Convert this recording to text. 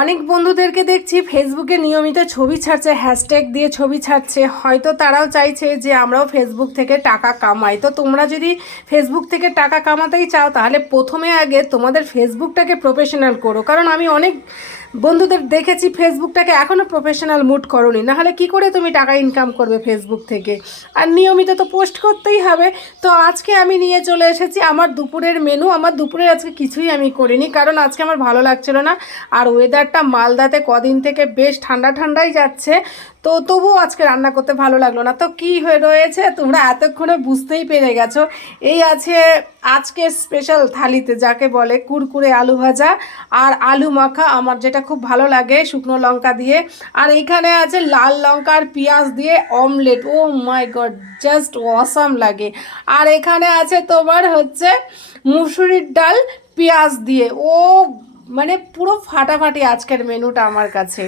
অনেক বন্ধুদেরকে দেখছি ফেসবুকে নিয়মিত ছবি ছাড়ছে, হ্যাশট্যাগ দিয়ে ছবি ছাড়ছে। হয়তো তারাও চাইছে যে আমরাও ফেসবুক থেকে টাকা কামাই। তো তোমরা যদি ফেসবুক থেকে টাকা কামাতেই চাও তাহলে প্রথমে আগে তোমাদের ফেসবুকটাকে প্রফেশনাল করো। কারণ আমি অনেক বন্ধুদের দেখেছি ফেসবুকটাকে এখনও প্রফেশনাল মুড করোনি, নাহলে কি করে তুমি টাকা ইনকাম করবে ফেসবুক থেকে। আর নিয়মিত তো পোস্ট করতেই হবে। তো আজকে আমি নিয়ে চলে এসেছি আমার দুপুরের মেনু। আমার দুপুরের আজকে কিছুই আমি করিনি, কারণ আজকে আমার ভালো লাগছিল না। আর ওয়েদারটা মালদাতে কদিন থেকে বেশ ঠান্ডা ঠান্ডাই যাচ্ছে, তো তবুও আজকে রান্না করতে ভালো লাগলো না। তো কী হয়ে রয়েছে তোমরা এতক্ষণে বুঝতেই পেরে গেছো। এই আছে আজকে স্পেশাল থালিতে, যাকে বলে কুরকুরে আলু ভাজা আর আলু মাখা, আমার যেটা খুব ভালো লাগে শুকনো লঙ্কা দিয়ে। আর এইখানে আছে লাল লঙ্কা আর পেঁয়াজ দিয়ে অমলেট। ও মাই গড, জাস্ট অসাম লাগে। আর এখানে আছে তোমার হচ্ছে মুসুরির ডাল পেঁয়াজ দিয়ে। ও মানে পুরো ফাটাফাটি আজকের মেনুটা আমার কাছে।